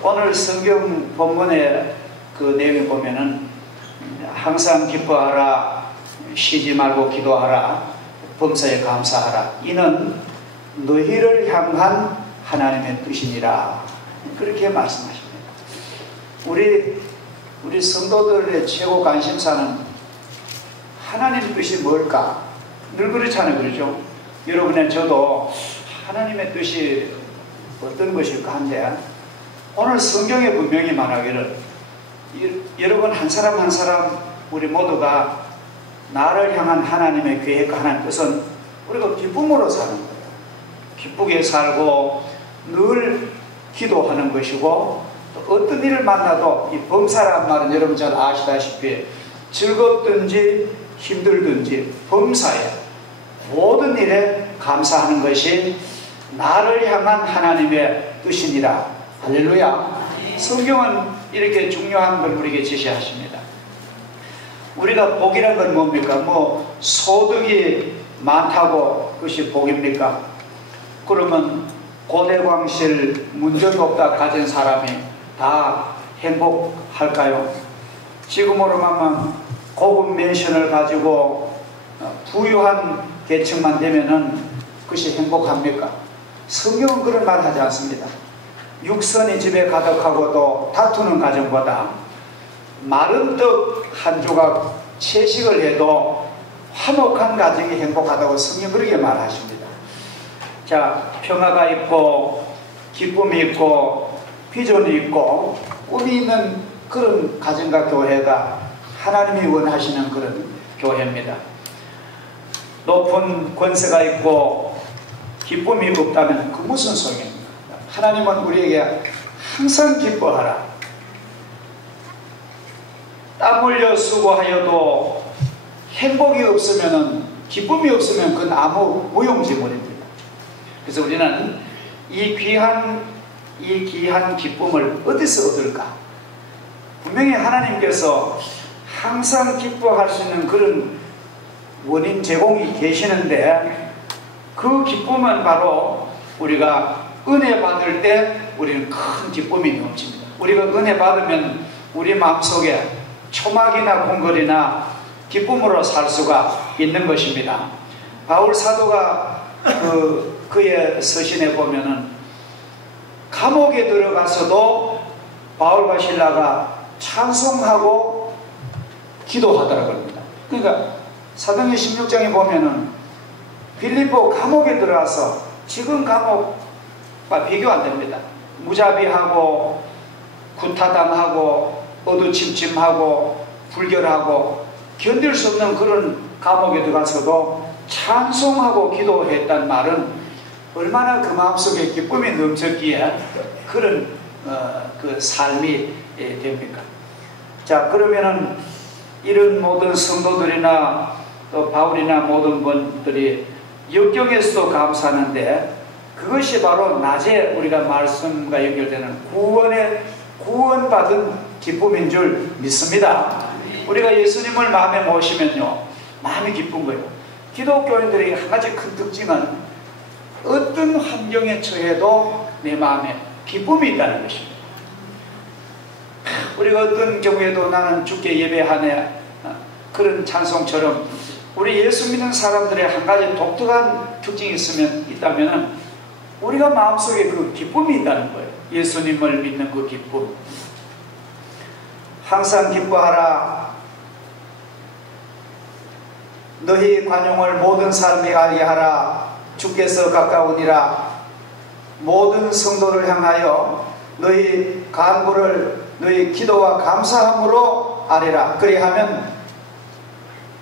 오늘 성경 본문의 그 내용을 보면은 항상 기뻐하라, 쉬지 말고 기도하라, 범사에 감사하라, 이는 너희를 향한 하나님의 뜻이니라, 그렇게 말씀하십니다. 우리 성도들의 최고 관심사는 하나님의 뜻이 뭘까? 늘 그렇잖아요, 그렇죠? 여러분의 저도 하나님의 뜻이 어떤 것일까 한데, 오늘 성경에 분명히 말하기를 여러분 한 사람 한 사람 우리 모두가 나를 향한 하나님의 계획과 하나님의 뜻은 우리가 기쁨으로 사는 거예요. 기쁘게 살고 늘 기도하는 것이고, 또 어떤 일을 만나도 이 범사란 말은 여러분 잘 아시다시피 즐겁든지 힘들든지 범사에 모든 일에 감사하는 것이 나를 향한 하나님의 뜻이니라. 할렐루야. 성경은 이렇게 중요한 걸 우리에게 제시하십니다. 우리가 복이라는 건 뭡니까? 뭐 소득이 많다고 그것이 복입니까? 그러면 고대광실 문전높다 가진 사람이 다 행복할까요? 지금으로 말하면 고급 맨션을 가지고 부유한 계층만 되면은 그것이 행복합니까? 성경은 그런 말 하지 않습니다. 육선이 집에 가득하고도 다투는 가정보다 마른 떡 한 조각 채식을 해도 화목한 가정이 행복하다고 성경 그렇게 말하십니다. 자, 평화가 있고 기쁨이 있고 비전이 있고 꿈이 있는 그런 가정과 교회가 하나님이 원하시는 그런 교회입니다. 높은 권세가 있고 기쁨이 없다면 그 무슨 소용입니까? 하나님은 우리에게 항상 기뻐하라. 땀 흘려 수고하여도 행복이 없으면, 기쁨이 없으면 그건 아무 무용지물입니다. 그래서 우리는 이 귀한 기쁨을 어디서 얻을까? 분명히 하나님께서 항상 기뻐할 수 있는 그런 원인 제공이 계시는데, 그 기쁨은 바로 우리가 은혜 받을 때 우리는 큰 기쁨이 넘칩니다. 우리가 은혜 받으면 우리 마음속에 초막이나 궁궐이나 기쁨으로 살 수가 있는 것입니다. 바울 사도가 그의 서신에 보면은 감옥에 들어가서도 바울과 실라가 찬송하고 기도하더라고 합니다. 그러니까 사도행전 16장에 보면은 빌립보 감옥에 들어가서, 지금 감옥과 비교 안 됩니다. 무자비하고 구타당하고 어두침침하고 불결하고 견딜 수 없는 그런 감옥에 들어가서도 찬송하고 기도했단 말은 얼마나 그 마음속에 기쁨이 넘쳤기에 그런 그 삶이 됩니까? 자, 그러면은 이런 모든 성도들이나 또 바울이나 모든 분들이 역경에서도 감사하는데, 그것이 바로 낮에 우리가 말씀과 연결되는 구원받은 기쁨인 줄 믿습니다. 우리가 예수님을 마음에 모시면요, 마음이 기쁜 거예요. 기독교인들에게 한 가지 큰 특징은 어떤 환경에 처해도 내 마음에 기쁨이 있다는 것입니다. 우리가 어떤 경우에도 나는 주께 예배하네, 그런 찬송처럼 우리 예수 믿는 사람들의 한 가지 독특한 특징이 있다면 우리가 마음속에 그 기쁨이 있다는 거예요. 예수님을 믿는 그 기쁨. 항상 기뻐하라. 너희 관용을 모든 사람이 알게 하라. 주께서 가까우니라. 모든 성도를 향하여 너희 간구를 너희 기도와 감사함으로 아뢰라. 그리하면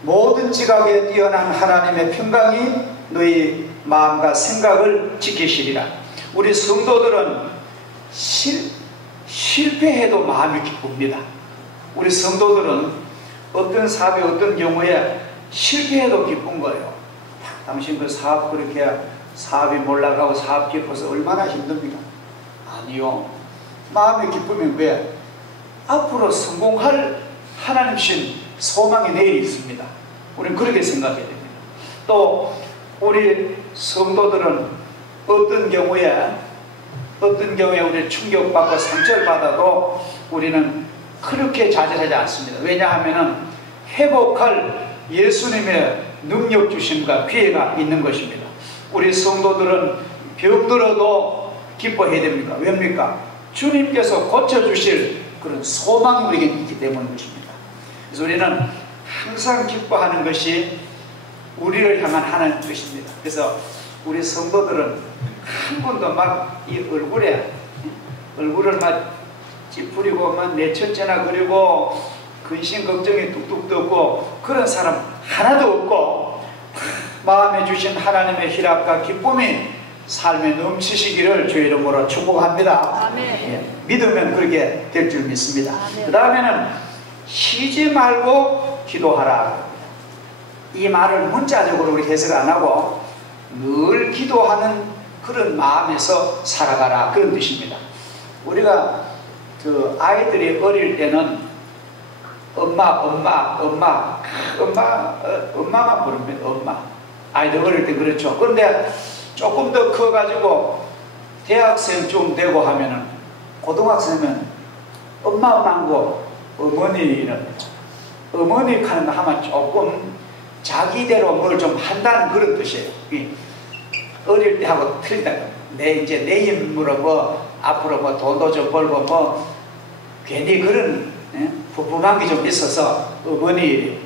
모든 지각에 뛰어난 하나님의 평강이 너희 마음과 생각을 지키시리라. 우리 성도들은 실패해도 마음이 기쁩니다. 우리 성도들은 어떤 사업이 어떤 경우에 실패해도 기쁜 거예요. 당신 그 사업 그렇게 사업이 몰락하고 사업 기뻐서 얼마나 힘듭니까? 아니요. 마음의 기쁨이 왜? 앞으로 성공할 하나님 신 소망이 내일 있습니다. 우리는 그렇게 생각해야 됩니다. 또 우리 성도들은 어떤 경우에 어떤 경우에 우리 충격받고 상처를 받아도 우리는 그렇게 좌절하지 않습니다. 왜냐하면 회복할 예수님의 능력 주심과 기회가 있는 것입니다. 우리 성도들은 병들어도 기뻐해야 됩니까? 왜입니까? 주님께서 고쳐주실 그런 소망이 우리에게 있기 때문인 것입니다. 그래서 우리는 항상 기뻐하는 것이 우리를 향한 하나님의 뜻입니다. 그래서 우리 성도들은 한 번도 막 이 얼굴을 막 찌푸리고 막 내천천하 그리고 근심 걱정이 뚝뚝 떴고 그런 사람 하나도 없고 마음에 주신 하나님의 희락과 기쁨이 삶에 넘치시기를 주의 이름으로 축복합니다. 아멘. 예, 믿으면 그렇게 될 줄 믿습니다. 그 다음에는 쉬지 말고 기도하라. 이 말을 문자적으로 우리 해석 안 하고 늘 기도하는 그런 마음에서 살아가라, 그런 뜻입니다. 우리가 그 아이들이 어릴 때는 엄마만 부르면 엄마. 아이들 어릴 때 그렇죠. 그런데 조금 더 커가지고 대학생쯤 되고 하면은 고등학생이면 엄마고 어머니는 어머니 하면 조금 자기대로 뭘 좀 한다는 그런 뜻이에요. 어릴 때 하고 틀리다. 내 힘으로 뭐 앞으로 뭐 돈도 좀 벌고 뭐 괜히 그런 부부한 게 좀 있어서 어머니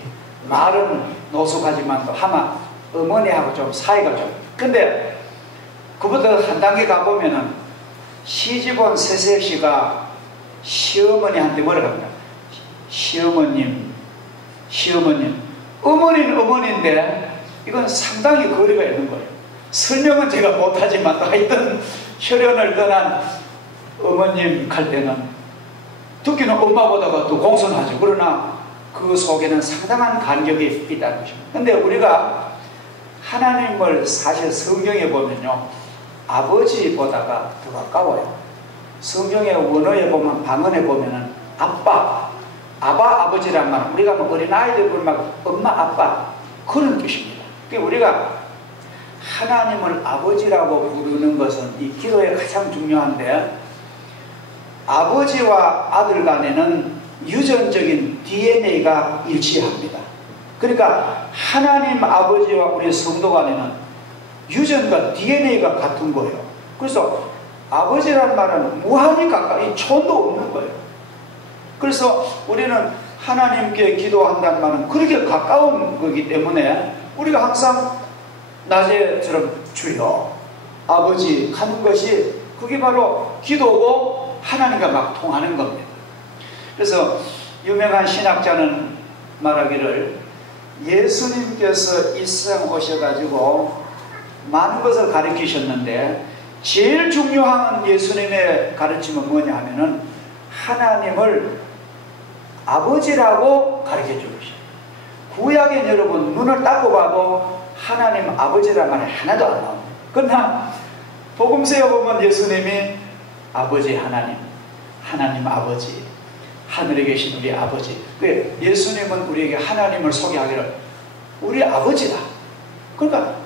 말은 노숙하지만 또 하면 어머니하고 좀 사이가 좀. 근데 그보다 한 단계 가보면은 시집온 새색시가 시어머니한테 뭐라고 합니까? 시어머님. 어머니는 어머니인데 이건 상당히 거리가 있는 거예요. 설명은 제가 못하지만 또 하여튼 혈연을 떠난 어머님 할 때는 듣기는 엄마보다가 또 공손하죠. 그러나 그 속에는 상당한 간격이 있다는 것입니다. 근데 우리가 하나님을 사실 성경에 보면요, 아버지보다가 더 가까워요. 성경의 원어에 보면, 방언에 보면은 아버지란 말, 우리가 뭐 어린아이들 보면 막 엄마, 아빠 그런 뜻입니다. 그러니까 우리가 하나님을 아버지라고 부르는 것은 이 기도에 가장 중요한데, 아버지와 아들 간에는 유전적인 DNA가 일치합니다. 그러니까 하나님 아버지와 우리 성도 간에는 유전과 DNA가 같은 거예요. 그래서 아버지란 말은 무한히 가까이 촌도 없는 거예요. 그래서 우리는 하나님께 기도한다는 말은 그렇게 가까운 거기 때문에 우리가 항상 낮에처럼 주여 아버지 하는 것이 그게 바로 기도고 하나님과 막 통하는 겁니다. 그래서 유명한 신학자는 말하기를 예수님께서 이 세상 오셔가지고 많은 것을 가르치셨는데 제일 중요한 예수님의 가르침은 뭐냐 하면은 하나님을 아버지라고 가르쳐 주고 있어요. 구약엔 여러분 눈을 닦고 봐도 하나님 아버지란 말이 하나도 안 나옵니다. 그러나 복음서에 보면 예수님이 아버지 하나님, 하나님 아버지, 하늘에 계신 우리 아버지. 예수님은 우리에게 하나님을 소개하기를 우리 아버지다. 그러니까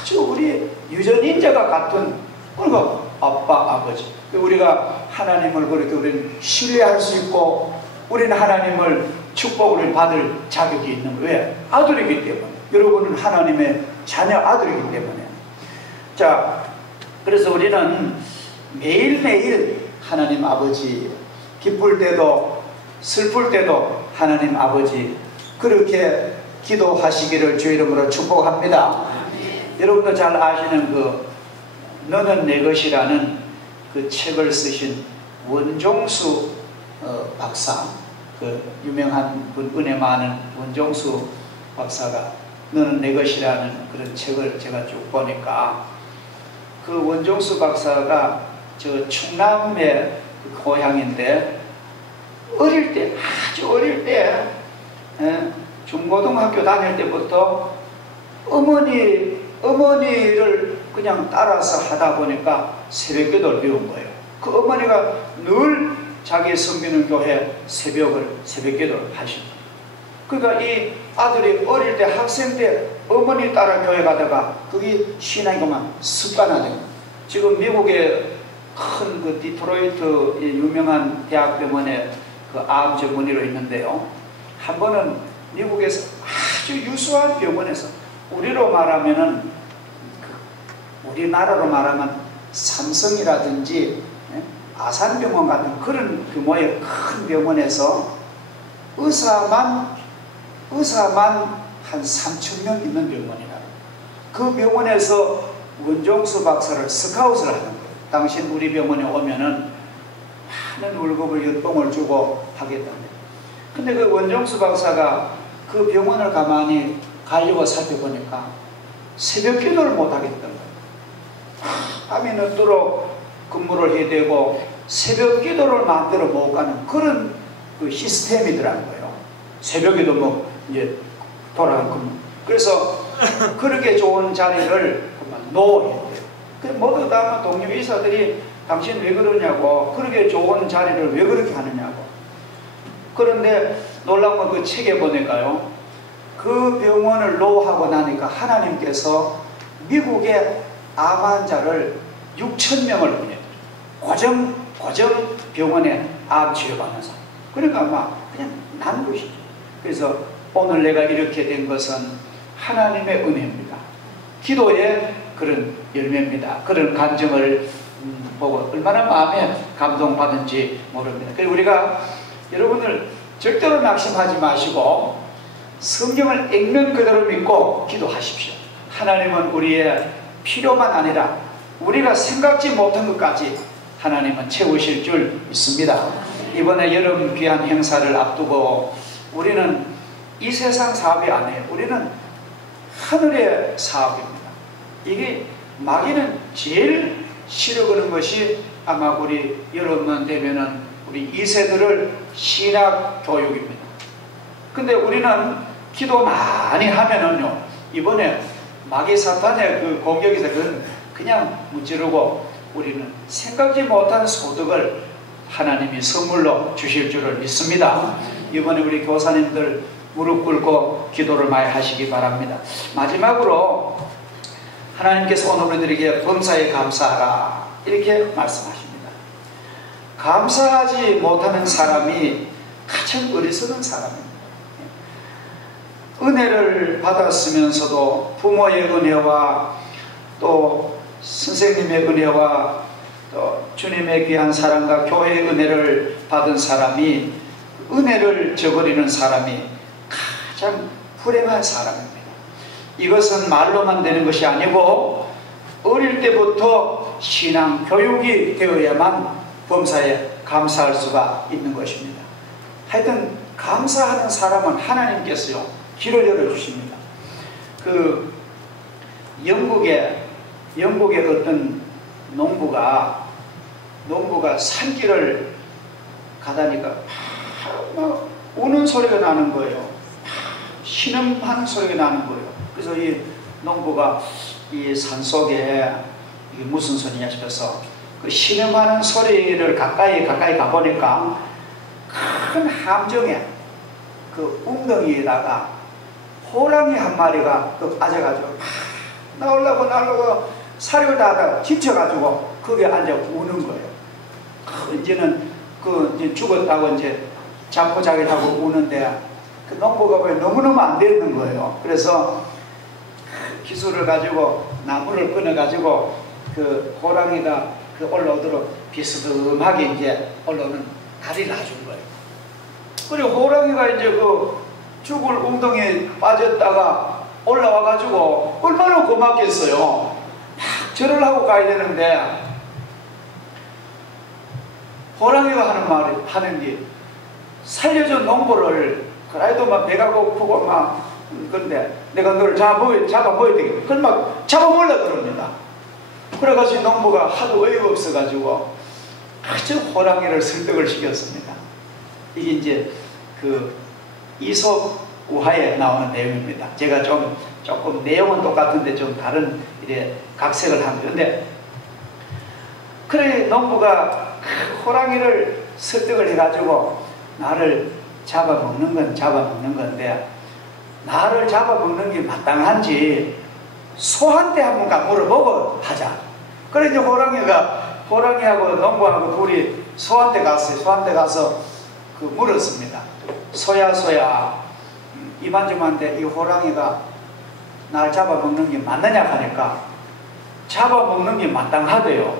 아주 우리 유전인자가 같은, 그러니까 아빠, 아버지. 우리가 하나님을 그렇게 우리는 신뢰할 수 있고 우리는 하나님을 축복을 받을 자격이 있는 거예요. 왜? 아들이기 때문에. 여러분은 하나님의 자녀 아들이기 때문에. 자, 그래서 우리는 매일매일 하나님 아버지, 기쁠 때도 슬플 때도 하나님 아버지 그렇게 기도하시기를 주의 이름으로 축복합니다. 여러분도 잘 아시는 그 너는 내 것이라는 그 책을 쓰신 원종수 박사, 그 유명한 은혜 많은 원종수 박사가 너는 내 것이라는 그런 책을 제가 쭉 보니까 그 원종수 박사가 저 충남의 그 고향인데 어릴 때, 아주 어릴 때 중고등학교 다닐 때부터 어머니를 그냥 따라서 하다 보니까 새벽기도를 배운 거예요. 그 어머니가 늘 자기 섬기는 교회 새벽기도를 하십니다. 그러니까 이 아들이 어릴 때 학생 때 어머니 따라 교회 가다가 그게 신앙이 그만 습관화된 거예요. 지금 미국에 큰 그 디트로이트 유명한 대학병원에 그 암 전문의로 있는데요. 한 번은 미국에서 아주 유수한 병원에서 우리로 말하면은 우리나라로 말하면 삼성이라든지 아산병원 같은 그런 규모의 큰 병원에서 의사만 한 3,000명 있는 병원이라. 그 병원에서 원종수 박사를 스카웃을 하는 거예요. 당신 우리 병원에 오면은 많은 월급을 연봉을 주고 하겠다는데. 근데 그 원종수 박사가 그 병원을 가만히 가려고 살펴보니까 새벽 기도를 못 하겠던 거예요. 밤이 늦도록 근무를 해야 되고 새벽 기도를 마음대로 못 가는 그런 그 시스템이더라는 거예요. 새벽에도 뭐 이제 돌아간 근무. 그래서 그렇게 좋은 자리를 노했대요. 모두 다 동료 의사들이 당신 왜 그러냐고, 그렇게 좋은 자리를 왜 그렇게 하느냐고. 그런데 놀라운 건 그 책에 보니까요, 그 병원을 노하고 나니까 하나님께서 미국의 암 환자를 6,000명을 보내드려요. 고정 병원에 암 치료받는 사람. 그러니까 막 그냥 난 것이죠. 그래서 오늘 내가 이렇게 된 것은 하나님의 은혜입니다. 기도의 그런 열매입니다. 그런 감정을 보고 얼마나 마음에 감동받은지 모릅니다. 그래서 우리가 여러분들 절대로 낙심하지 마시고 성경을 액면 그대로 믿고 기도하십시오. 하나님은 우리의 필요만 아니라 우리가 생각지 못한 것까지 하나님은 채우실 줄 믿습니다. 이번에 여름 귀한 행사를 앞두고 우리는 이 세상 사업이 아니에요. 우리는 하늘의 사업입니다. 이게 마귀는 제일 싫어하는 것이 아마 우리 여름만 되면은 우리 2세들을 신학 교육입니다. 근데 우리는 기도 많이 하면은요, 이번에 마귀 사탄의 그 공격에서 그냥 무찌르고 우리는 생각지 못한 소득을 하나님이 선물로 주실 줄을 믿습니다. 이번에 우리 교사님들 무릎 꿇고 기도를 많이 하시기 바랍니다. 마지막으로 하나님께서 오늘 우리들에게 범사에 감사하라 이렇게 말씀하십니다. 감사하지 못하는 사람이 가장 어리석은 사람입니다. 은혜를 받았으면서도 부모의 은혜와 또 선생님의 은혜와 또 주님의 귀한 사랑과 교회의 은혜를 받은 사람이, 은혜를 저버리는 사람이 가장 불행한 사람입니다. 이것은 말로만 되는 것이 아니고 어릴 때부터 신앙 교육이 되어야만 범사에 감사할 수가 있는 것입니다. 하여튼 감사하는 사람은 하나님께서요 길을 열어주십니다. 그 영국의 어떤 농부가 산길을 가다니까 막 우는 소리가 나는 거예요. 신음하는 소리가 나는 거예요. 그래서 이 농부가 이 산속에 이게 무슨 소리냐 싶어서 그 신음하는 소리를 가까이 가보니까 큰 함정에 그 웅덩이에다가 호랑이 한 마리가 그 빠져가지고 나오려고 사료를 다 지쳐가지고 거기에 앉아 우는 거예요. 이제는 이제 죽었다고 이제 잠고 자기라고 우는데 그 농부가 왜 너무너무 안 되는 거예요. 그래서 기술을 가지고 나무를 끊어가지고 그 호랑이가 그 올라오도록 비스듬하게 이제 올라오는 다리를 놔준 거예요. 그리고 호랑이가 이제 그 죽을 웅덩이에 빠졌다가 올라와가지고 얼마나 고맙겠어요. 막 절을 하고 가야 되는데 호랑이가 하는 게 살려준 농부를 그래도 막 배가 고프고 막 근데 내가 너를 잡아 먹어야 되겠다. 그걸 막 잡아먹으려 그럽니다. 그래가지고 농부가 하도 어이가 없어가지고 아주 호랑이를 설득을 시켰습니다. 이게 이제 그 이솝 우화에 나오는 내용입니다. 제가 조금 내용은 똑같은데 좀 다른 이래 각색을 합니다. 근데 그래 농부가 호랑이를 설득을 해가지고 나를 잡아먹는 건 잡아먹는 건데 나를 잡아먹는 게 마땅한지 소한테 한번 물어보고 하자. 그래 이제 호랑이가 호랑이하고 농부하고 둘이 소한테 갔어요. 소한테 가서 물었습니다. 소야 이만저만데 이 호랑이가 날 잡아먹는 게 맞느냐 하니까 잡아먹는 게 마땅하대요.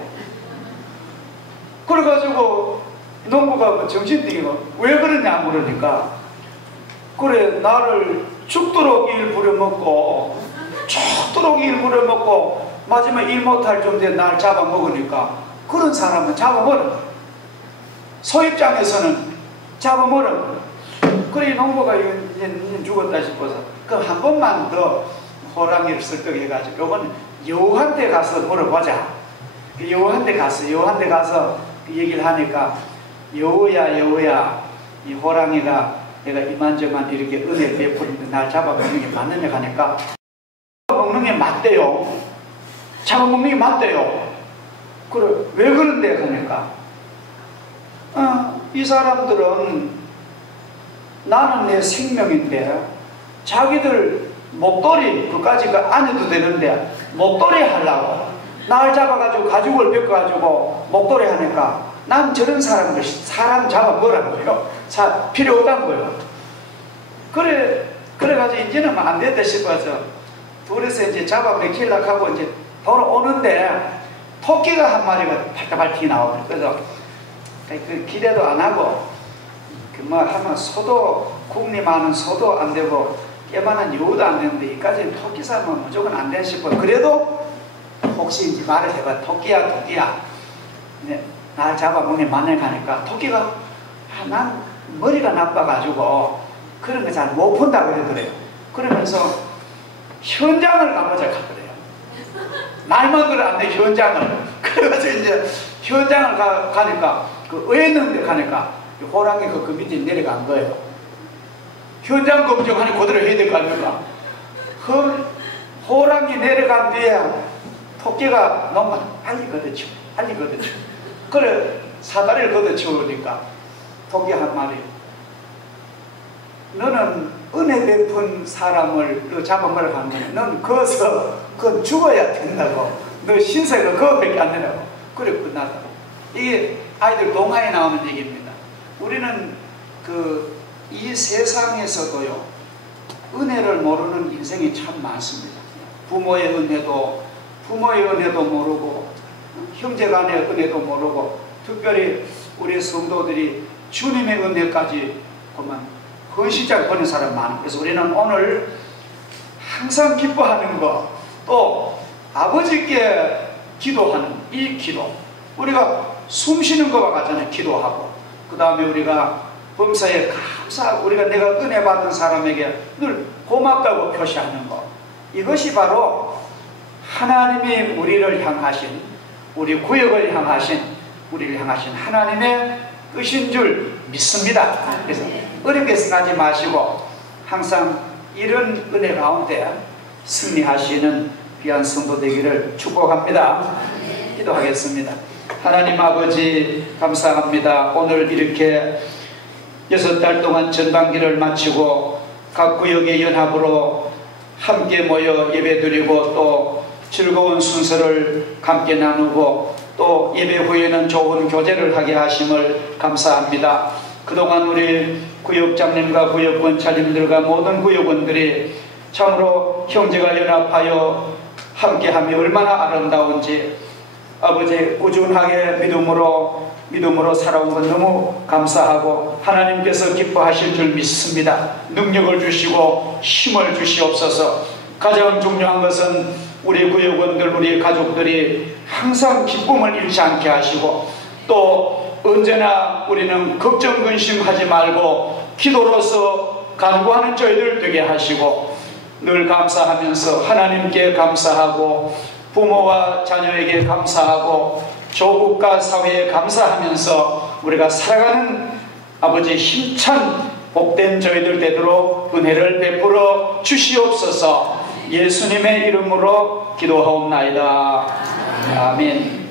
그래가지고 농부가 정신띠기고 왜 그러냐 물으니까 그래 나를 죽도록 일 부려먹고 마지막 일 못할 정도에 날 잡아먹으니까 그런 사람은 잡아먹어. 소 입장에서는 잡아먹어. 그래 농부가 이제 죽었다 싶어서 그럼 한 번만 더 호랑이를 설득해가지고 이번 여우한테 가서 물어보자. 여우한테 가서 얘기를 하니까 여우야 이 호랑이가 내가 이만저만 이렇게 은혜 베푸는데 날 잡아먹는 게 맞느냐 하니까 잡아먹는 게 맞대요. 그래 왜 그런데 하니까 이 사람들은 나는 내 생명인데 자기들 목도리 그까지 안 해도 되는데 목도리 하려고 날 잡아가지고 가죽을 벗겨가지고 목도리 하니까 난 저런 사람들 사람 잡아먹으라는 거예요. 필요 없다는 거예요. 그래가지고 이제는 안 됐다 싶어서 둘이서 이제 잡아먹히려고 하고 이제 돌아오는데 토끼가 한 마리가 발가발튀 나오고 그래서 그 기대도 안 하고 하면 소도 국립하는 소도 안 되고 깨만한 여우도 안 되는데 이까지는 토끼 사면 무조건 안 돼 싶어. 그래도 혹시 이제 말을 해봐. 토끼야 네, 날 잡아먹니 만날 가니까 토끼가 난 머리가 나빠가지고 그런 거 잘 못 푼다 그러더래요. 그러면서 현장을 가보자 하더래요. 말만 들어 안 돼. 현장을. 그래가지고 이제 현장을 가니까 왜 있는데 가니까 호랑이 그 밑에 내려간 거예요. 현장 검증하니 그대로 해야 될 거 아닙니까? 호랑이 내려간 뒤에 토끼가 너무 빨리 걷어치워. 그래 사다리를 걷어치우니까 토끼 한 마리 너는 은혜 베푼 사람을 너 잡아먹으러 간 거야. 너는 거기서 그건 죽어야 된다고. 너 신세가 그거밖에 안 되라고. 그래 끝났다. 이게 아이들 동화에 나오는 얘기입니다. 우리는 이 세상에서도요 은혜를 모르는 인생이 참 많습니다. 부모의 은혜도 모르고 형제간의 은혜도 모르고 특별히 우리 성도들이 주님의 은혜까지 보면 헌신자를 보는 사람 많아요. 그래서 우리는 오늘 항상 기뻐하는 것, 또 아버지께 기도하는 이 기도, 우리가 숨 쉬는 것과 같잖아요. 기도하고 그 다음에 우리가 범사에 감사하고 우리가 내가 은혜 받은 사람에게 늘 고맙다고 표시하는 것, 이것이 바로 하나님이 우리를 향하신, 우리 구역을 향하신, 우리를 향하신 하나님의 뜻인 줄 믿습니다. 그래서 어렵게 생각하지 마시고 항상 이런 은혜 가운데 승리하시는 귀한 성도 되기를 축복합니다. 기도하겠습니다. 하나님 아버지 감사합니다. 오늘 이렇게 6달 동안 전반기를 마치고 각 구역의 연합으로 함께 모여 예배드리고 또 즐거운 순서를 함께 나누고 또 예배 후에는 좋은 교제를 하게 하심을 감사합니다. 그동안 우리 구역장님과 구역권차님들과 모든 구역원들이 참으로 형제가 연합하여 함께하며 얼마나 아름다운지 아버지 꾸준하게 믿음으로 살아온 것 너무 감사하고 하나님께서 기뻐하실 줄 믿습니다. 능력을 주시고 힘을 주시옵소서. 가장 중요한 것은 우리 구역원들, 우리 가족들이 항상 기쁨을 잃지 않게 하시고 또 언제나 우리는 걱정 근심하지 말고 기도로서 간구하는 저희들 되게 하시고 늘 감사하면서 하나님께 감사하고 부모와 자녀에게 감사하고 조국과 사회에 감사하면서 우리가 살아가는 아버지 힘찬 복된 저희들 되도록 은혜를 베풀어 주시옵소서. 예수님의 이름으로 기도하옵나이다. 아멘.